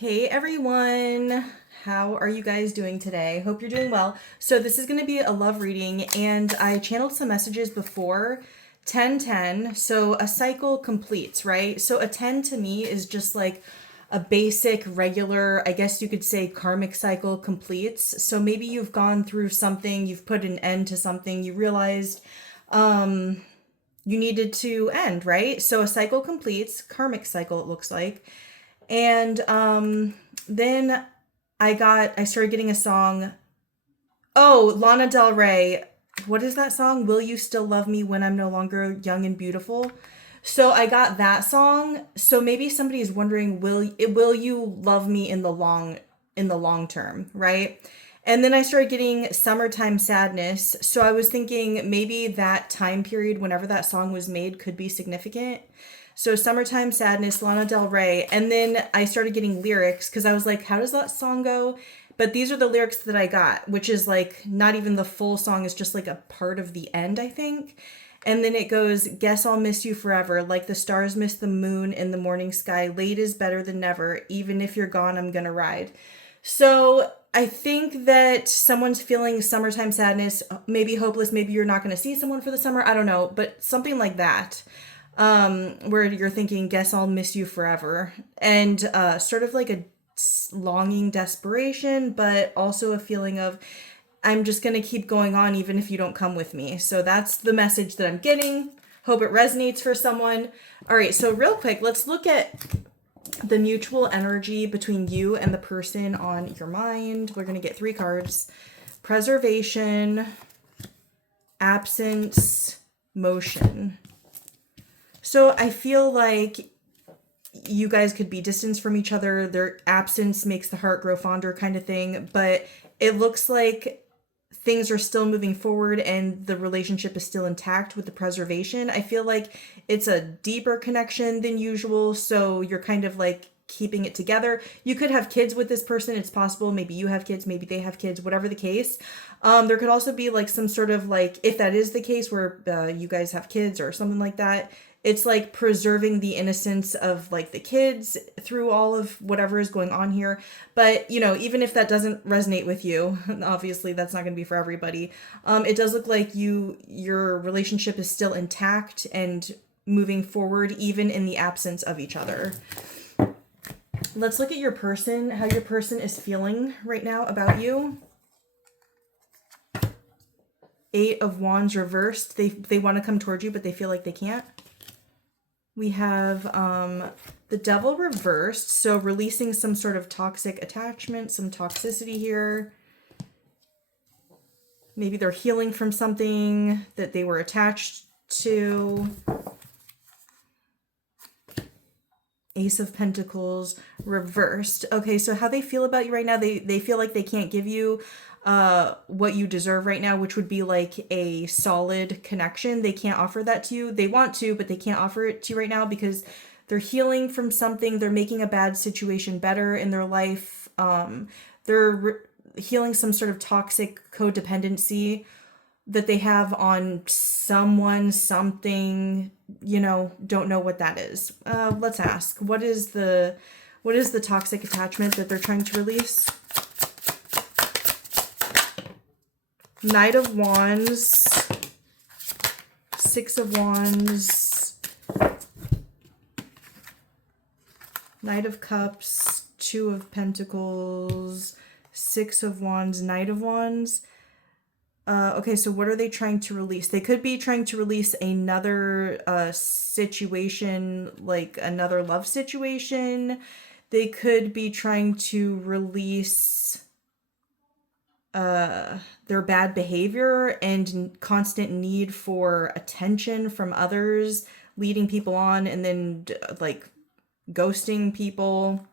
Hey everyone, how are you guys doing today? Hope you're doing well. So this is going to be a love reading, and I channeled some messages before 10-10. So a cycle completes, right? So a 10 to me is just like a basic regular, I guess you could say, karmic cycle completes. So maybe you've gone through something, you've put an end to something, you realized you needed to end, right? So a cycle completes, karmic cycle it looks like. And then I started getting a song. Oh, Lana Del Rey. What is that song? Will You Still Love Me When I'm No Longer Young and Beautiful? So I got that song. So maybe somebody is wondering, will you love me in the long term, right? And then I started getting Summertime Sadness. So I was thinking maybe that time period, whenever that song was made, could be significant. So Summertime Sadness, Lana Del Rey. And then I started getting lyrics because I was like, how does that song go? But these are the lyrics that I got, which is like not even the full song, it's just like a part of the end, I think. And then it goes, guess I'll miss you forever, like the stars miss the moon in the morning sky. Late is better than never. Even if you're gone, I'm gonna ride. So I think that someone's feeling summertime sadness, maybe hopeless, maybe you're not going to see someone for the summer. I don't know, but something like that, where you're thinking, guess I'll miss you forever. And sort of like a longing desperation, but also a feeling of, I'm just going to keep going on even if you don't come with me. So that's the message that I'm getting. Hope it resonates for someone. All right, so real quick, let's look at the mutual energy between you and the person on your mind. We're going to get 3 cards: preservation, absence, motion. So I feel like you guys could be distanced from each other. Their absence makes the heart grow fonder, kind of thing. But it looks like things are still moving forward and the relationship is still intact with the preservation. I feel like it's a deeper connection than usual. So you're kind of like keeping it together. You could have kids with this person. It's possible. Maybe you have kids, maybe they have kids, whatever the case. There could also be like some sort of like, if that is the case where you guys have kids or something like that, it's like preserving the innocence of like the kids through all of whatever is going on here. But you know, even if that doesn't resonate with you, obviously that's not going to be for everybody. It does look like your relationship is still intact and moving forward even in the absence of each other. Let's look at your person, how your person is feeling right now about you. 8 of Wands reversed. They want to come towards you, but they feel like they can't. We have the Devil reversed, so releasing some sort of toxic attachment, some toxicity here. Maybe they're healing from something that they were attached to. Ace of Pentacles reversed. Okay, so how they feel about you right now, they feel like they can't give you what you deserve right now, which would be like a solid connection. They can't offer that to you. They want to, but they can't offer it to you right now because they're healing from something. They're making a bad situation better in their life. They're healing some sort of toxic codependency that they have on someone, something, you know, don't know what that is. Let's ask, what is the toxic attachment that they're trying to release? Knight of Wands, 6 of Wands, Knight of Cups, 2 of Pentacles, 6 of Wands, Knight of Wands. Okay, so what are they trying to release? They could be trying to release another situation, like another love situation. They could be trying to release their bad behavior and constant need for attention from others, leading people on and then like ghosting people,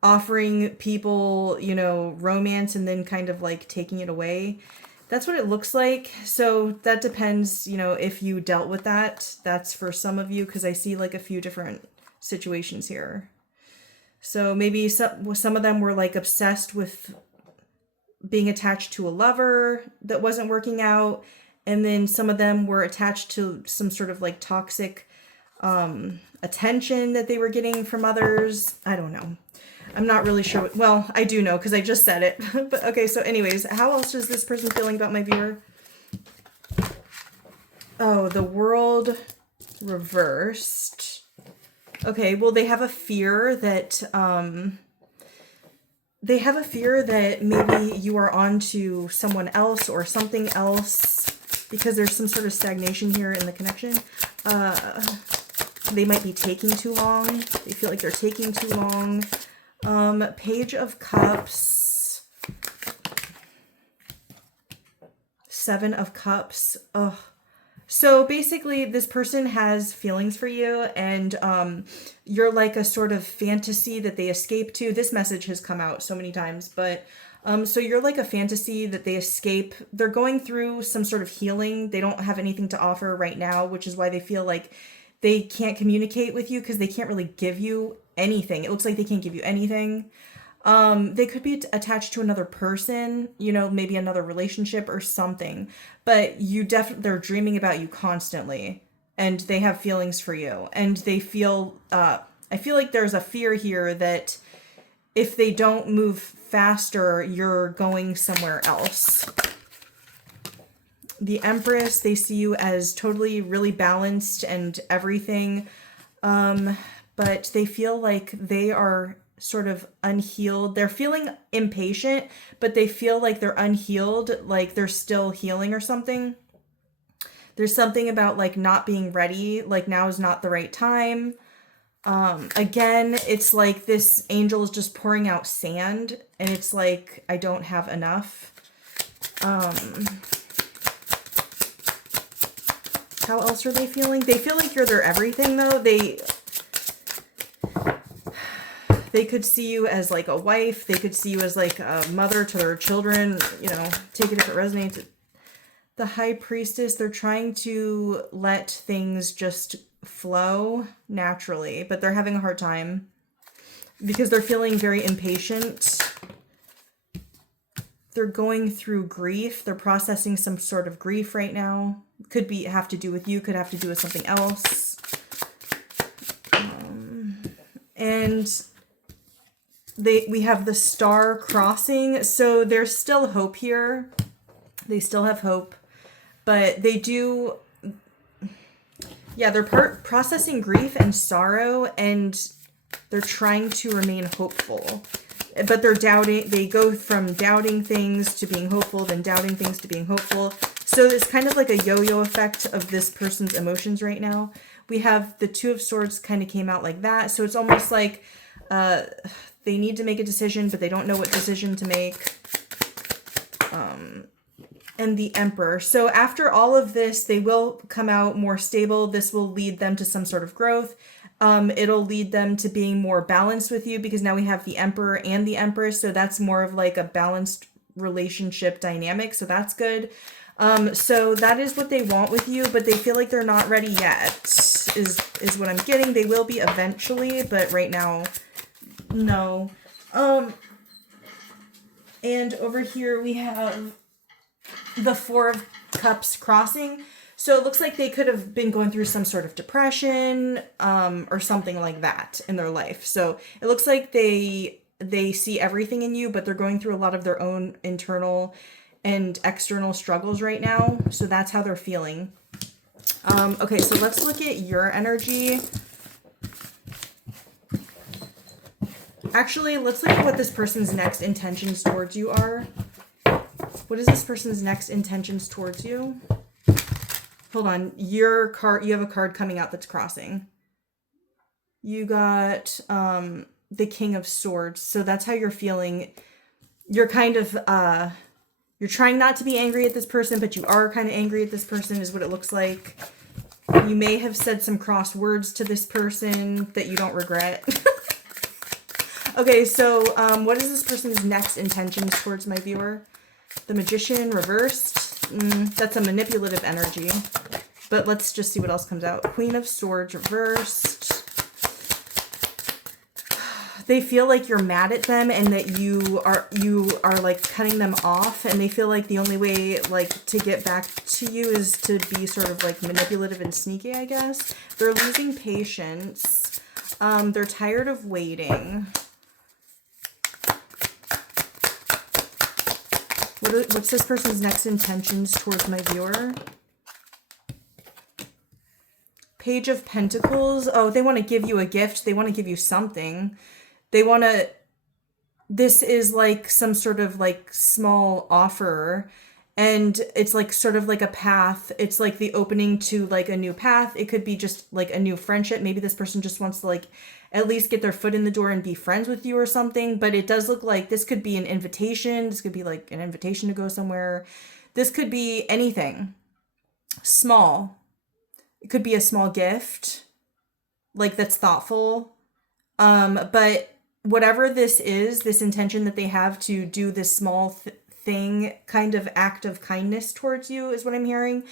offering people, you know, romance and then kind of like taking it away. That's what it looks like. So that depends, you know, if you dealt with that. That's for some of you because I see like a few different situations here. So maybe some of them were like obsessed with being attached to a lover that wasn't working out, and then some of them were attached to some sort of like toxic attention that they were getting from others. I don't know. I'm not really sure. Well, I do know because I just said it. But okay, so anyways, how else is this person feeling about my viewer? Oh, the world reversed. Okay, well, they have a fear that maybe you are on to someone else or something else because there's some sort of stagnation here in the connection. They might be taking too long. They feel like they're taking too long. Page of Cups. 7 of Cups. Ugh. So basically, this person has feelings for you, and you're like a sort of fantasy that they escape to. This message has come out so many times, but so you're like a fantasy that they escape. They're going through some sort of healing. They don't have anything to offer right now, which is why they feel like they can't communicate with you because they can't really give you anything. It looks like they can't give you anything. They could be attached to another person, you know, maybe another relationship or something, but they're dreaming about you constantly and they have feelings for you and they feel, I feel like there's a fear here that if they don't move faster, you're going somewhere else. The Empress, they see you as totally really balanced and everything, but they feel like they are sort of unhealed. They're feeling impatient, but they feel like they're unhealed, like they're still healing or something. There's something about like not being ready, like now is not the right time. Again, it's like this angel is just pouring out sand and it's like, I don't have enough. How else are they feeling? They feel like you're their everything though. They could see you as like a wife. They could see you as like a mother to their children, you know, take it if it resonates. The High Priestess, they're trying to let things just flow naturally, but they're having a hard time because they're feeling very impatient. They're going through grief. They're processing some sort of grief right now. Could have to do with you, could have to do with something else. And we have the Star crossing, so there's still hope here. They still have hope, but they do, yeah, they're processing grief and sorrow, and they're trying to remain hopeful, but they're doubting. They go from doubting things to being hopeful, then doubting things to being hopeful. So it's kind of like a yo-yo effect of this person's emotions right now. We have the Two of Swords kind of came out like that, so it's almost like they need to make a decision, but they don't know what decision to make. And the Emperor. So after all of this, they will come out more stable. This will lead them to some sort of growth. It'll lead them to being more balanced with you because now we have the Emperor and the Empress. So that's more of like a balanced relationship dynamic. So that's good. So that is what they want with you, but they feel like they're not ready yet is what I'm getting. They will be eventually, but right now, no. And over here we have the Four of Cups crossing. So it looks like they could have been going through some sort of depression, or something like that in their life. So it looks like they see everything in you, but they're going through a lot of their own internal and external struggles right now. So that's how they're feeling. Okay, so let's look at your energy. Actually, let's look at what this person's next intentions towards you are. What is this person's next intentions towards you? Hold on. Your card, you have a card coming out that's crossing. You got the King of Swords. So that's how you're feeling. You're kind of you're trying not to be angry at this person, but you are kind of angry at this person is what it looks like. You may have said some cross words to this person that you don't regret. Okay, so what is this person's next intentions towards my viewer? The Magician reversed. That's a manipulative energy. But let's just see what else comes out. Queen of Swords reversed. They feel like you're mad at them and that you are like cutting them off, and they feel like the only way like to get back to you is to be sort of like manipulative and sneaky, I guess. They're losing patience. They're tired of waiting. What's this person's next intentions towards my viewer? Page of Pentacles. Oh, they want to give you a gift. They want to give you something. They want to, this is like some sort of like small offer, and it's like sort of like a path. It's like the opening to like a new path. It could be just like a new friendship. Maybe this person just wants to like at least get their foot in the door and be friends with you or something. But it does look like this could be an invitation. This could be like an invitation to go somewhere. This could be anything small. It could be a small gift, like that's thoughtful. But whatever this is, this intention that they have to do this small thing, kind of act of kindness towards you is what I'm hearing,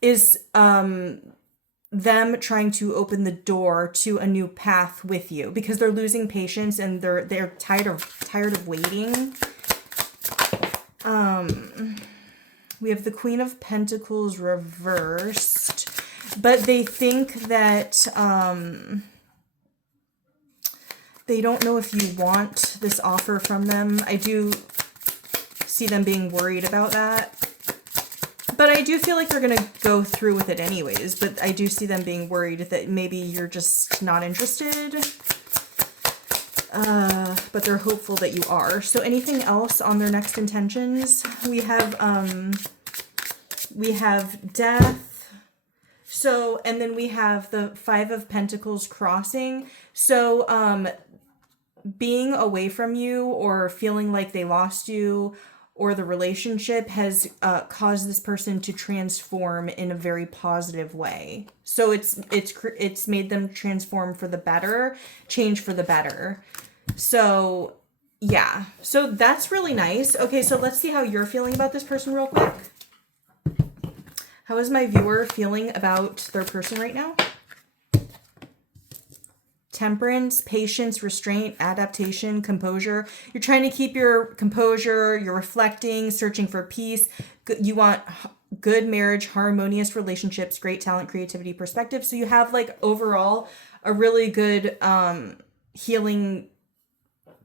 is them trying to open the door to a new path with you, because they're losing patience and they're tired of waiting. We have the Queen of Pentacles reversed, but they think that they don't know if you want this offer from them. I do see them being worried about that. But I do feel like they're going to go through with it anyways. But I do see them being worried that maybe you're just not interested. But they're hopeful that you are. So anything else on their next intentions? We have death. So, and then we have the Five of Pentacles crossing. So, being away from you or feeling like they lost you or the relationship has caused this person to transform in a very positive way. So it's made them transform for the better, change for the better. So yeah, so that's really nice. Okay, so let's see how you're feeling about this person real quick. How is my viewer feeling about their person right now? Temperance, patience, restraint, adaptation, composure. You're trying to keep your composure. You're reflecting, searching for peace. You want good marriage, harmonious relationships, great talent, creativity, perspective. So you have like overall a really good healing,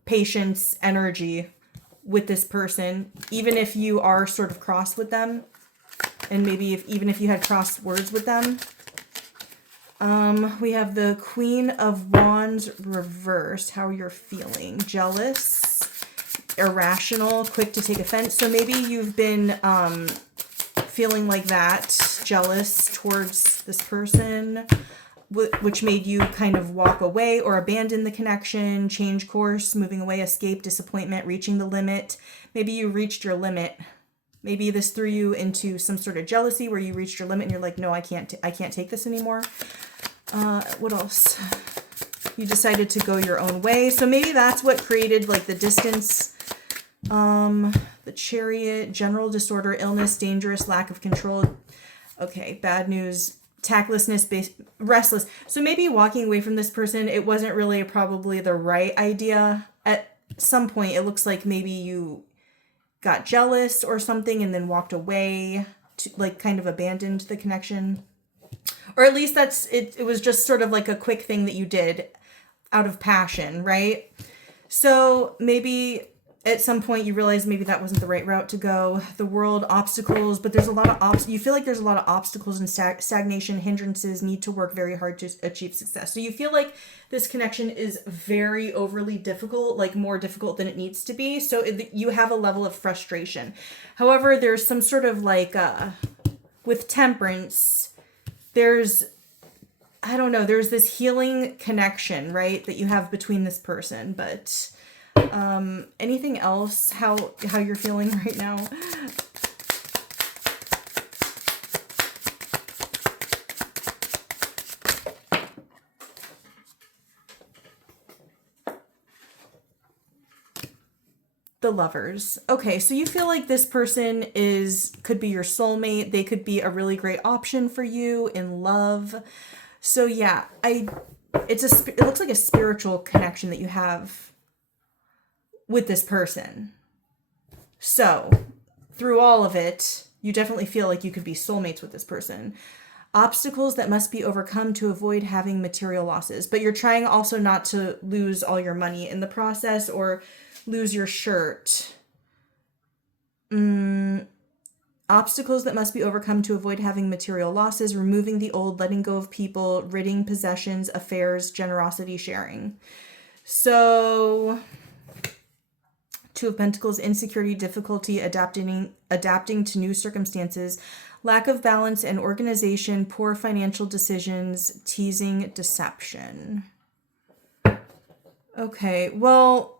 patience, energy with this person, even if you are sort of cross with them. And maybe even if you had crossed words with them. We have the Queen of Wands reversed. How you're feeling. Jealous, irrational, quick to take offense. So maybe you've been feeling like that, jealous towards this person, which made you kind of walk away or abandon the connection, change course, moving away, escape, disappointment, reaching the limit. Maybe you reached your limit. Maybe this threw you into some sort of jealousy where you reached your limit and you're like, no, I can't take this anymore. What else? You decided to go your own way. So maybe that's what created like the distance. The Chariot, general disorder, illness, dangerous, lack of control. Okay, bad news, tactlessness, restless. So maybe walking away from this person, it wasn't really probably the right idea. At some point, it looks like maybe you got jealous or something and then walked away, to like kind of abandoned the connection. Or at least that's it. It was just sort of like a quick thing that you did out of passion, right? So maybe at some point you realize maybe that wasn't the right route to go. The world, obstacles, but there's a lot of you feel like there's a lot of obstacles and stagnation, hindrances, need to work very hard to achieve success. So you feel like this connection is very overly difficult, like more difficult than it needs to be. So you have a level of frustration. However, there's some sort of like, with Temperance, there's, I don't know, there's this healing connection, right, that you have between this person. But anything else, how you're feeling right now? The Lovers. Okay, so you feel like this person could be your soulmate. They could be a really great option for you in love. So yeah, it looks like a spiritual connection that you have with this person. So through all of it, you definitely feel like you could be soulmates with this person. Obstacles that must be overcome to avoid having material losses. But you're trying also not to lose all your money in the process or lose your shirt. Obstacles that must be overcome to avoid having material losses, removing the old, letting go of people, ridding possessions, affairs, generosity, sharing. So, Two of Pentacles, insecurity, difficulty, adapting to new circumstances, lack of balance and organization, poor financial decisions, teasing, deception. Okay, well,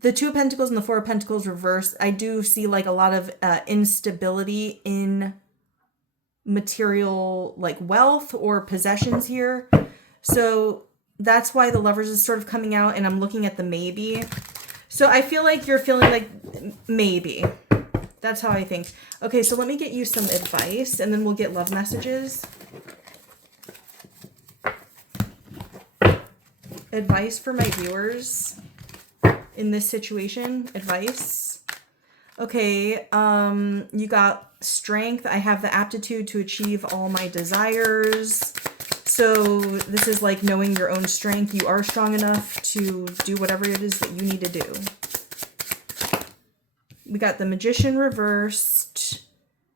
the Two of Pentacles and the Four of Pentacles reversed, I do see like a lot of instability in material, like wealth or possessions here. So that's why the Lovers is sort of coming out, and I'm looking at the maybe. So I feel like you're feeling like maybe. That's how I think. Okay, so let me get you some advice, and then we'll get love messages. Advice for my viewers in this situation. Advice. Okay, you got strength. I have the aptitude to achieve all my desires. So this is like knowing your own strength. You are strong enough to do whatever it is that you need to do. We got the Magician reversed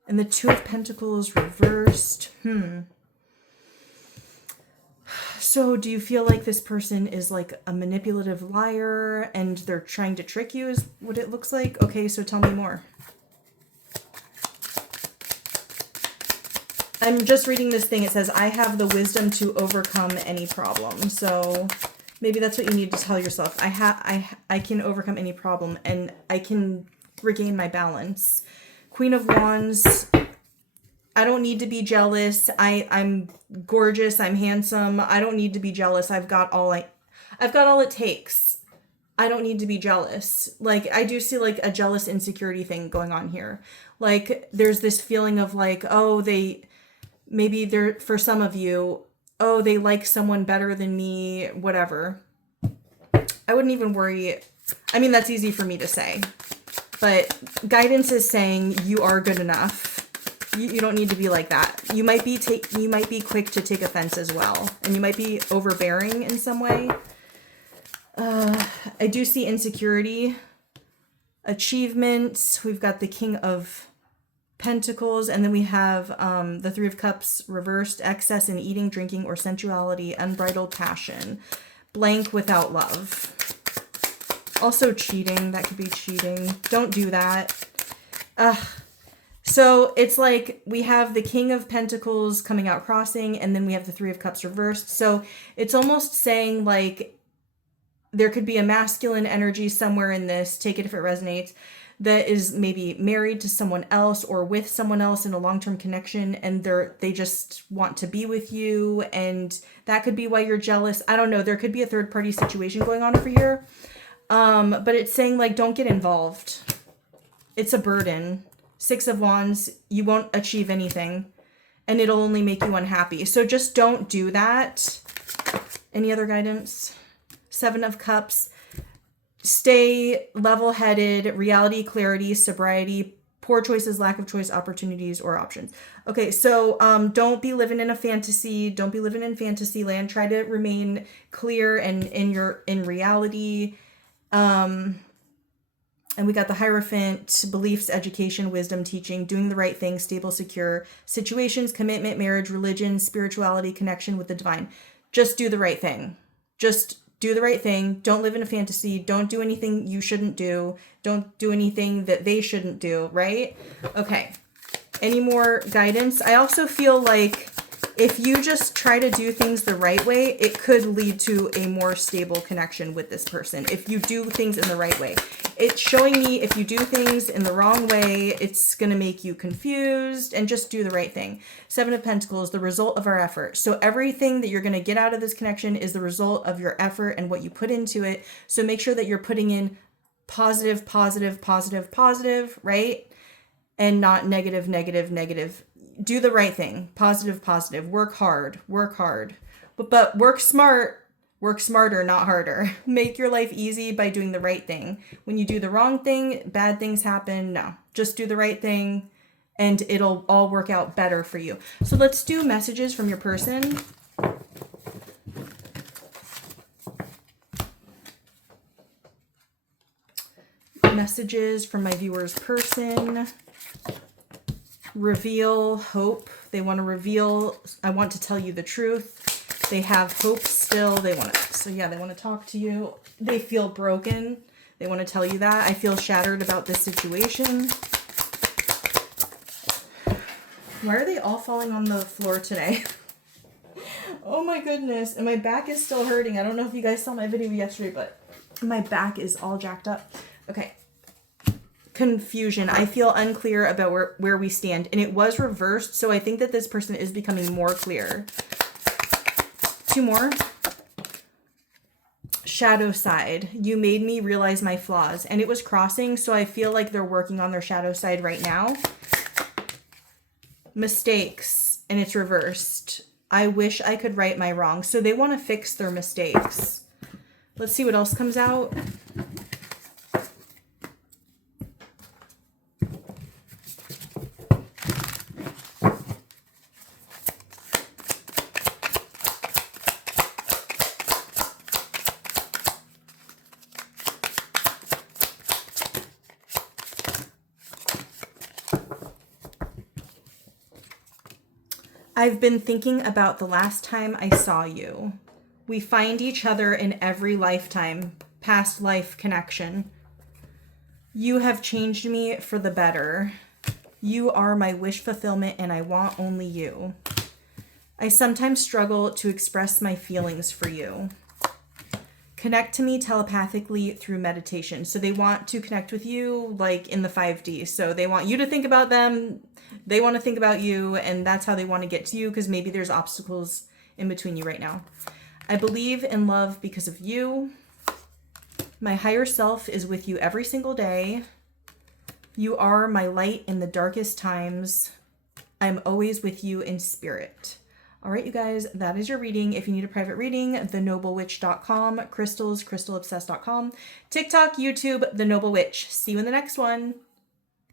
and the Two of Pentacles reversed. So do you feel like this person is like a manipulative liar and they're trying to trick you is what it looks like? Okay, so tell me more. I'm just reading this thing. It says, I have the wisdom to overcome any problem. So maybe that's what you need to tell yourself. I can overcome any problem and I can regain my balance. Queen of Wands. I don't need to be jealous. I'm gorgeous. I'm handsome. I don't need to be jealous. I've got all it takes. I don't need to be jealous. Like, I do see like a jealous insecurity thing going on here. Like, there's this feeling of like, oh, maybe they're, for some of you, oh, they like someone better than me, whatever. I wouldn't even worry. I mean, that's easy for me to say, but guidance is saying you are good enough. You don't need to be like that. You might be quick to take offense as well, and you might be overbearing in some way. I do see insecurity, achievements. We've got the King of Pentacles, and then we have the Three of Cups reversed, excess in eating, drinking, or sensuality, unbridled passion, blank without love. Also cheating, that could be cheating. Don't do that. So it's like we have the King of Pentacles coming out crossing, and then we have the Three of Cups reversed. So it's almost saying like there could be a masculine energy somewhere in this, take it if it resonates, that is maybe married to someone else or with someone else in a long-term connection, and they just want to be with you, and that could be why you're jealous. I don't know. There could be a third-party situation going on over here. But it's saying like don't get involved. It's a burden. Six of Wands, you won't achieve anything, and it'll only make you unhappy. So just don't do that. Any other guidance? Seven of Cups. Stay level-headed, reality, clarity, sobriety, poor choices, lack of choice, opportunities, or options. Okay, so don't be living in a fantasy. Don't be living in fantasy land. Try to remain clear and in reality. And we got the Hierophant, beliefs, education, wisdom, teaching, doing the right thing, stable, secure, situations, commitment, marriage, religion, spirituality, connection with the divine. Just do the right thing. Just do the right thing. Don't live in a fantasy. Don't do anything you shouldn't do. Don't do anything that they shouldn't do, right? Okay. Any more guidance? I also feel like if you just try to do things the right way, it could lead to a more stable connection with this person. If you do things in the right way. It's showing me if you do things in the wrong way, it's going to make you confused, and just do the right thing. Seven of Pentacles, the result of our effort. So everything that you're going to get out of this connection is the result of your effort and what you put into it. So make sure that you're putting in positive, positive, positive, positive, right? And not negative, negative, negative. Do the right thing. Positive, positive. Work hard. Work hard. But work smart, work smarter, not harder. Make your life easy by doing the right thing. When you do the wrong thing, bad things happen. No, just do the right thing and it'll all work out better for you. So let's do messages from your person. Messages from my viewer's person. Reveal, hope. They want to reveal, I want to tell you the truth. They have hope still. They want to, so yeah, they want to talk to you. They feel broken. They want to tell you that. I feel shattered about this situation. Why are they all falling on the floor today? Oh my goodness. And my back is still hurting. I don't know if you guys saw my video yesterday, but my back is all jacked up. Okay. Confusion. I feel unclear about where we stand. And it was reversed, so I think that this person is becoming more clear. 2 more. Shadow side. You made me realize my flaws. And it was crossing, so I feel like they're working on their shadow side right now. Mistakes. And it's reversed. I wish I could right my wrongs. So they want to fix their mistakes. Let's see what else comes out. I've been thinking about the last time I saw you. We find each other in every lifetime, past life connection. You have changed me for the better. You are my wish fulfillment and I want only you. I sometimes struggle to express my feelings for you. Connect to me telepathically through meditation. So they want to connect with you like in the 5D. So they want you to think about them. They want to think about you, and that's how they want to get to you because maybe there's obstacles in between you right now. I believe in love because of you. My higher self is with you every single day. You are my light in the darkest times. I'm always with you in spirit. All right, you guys, that is your reading. If you need a private reading, thenoblewitch.com, crystals, crystalobsessed.com, TikTok, YouTube, The Noble Witch. See you in the next one.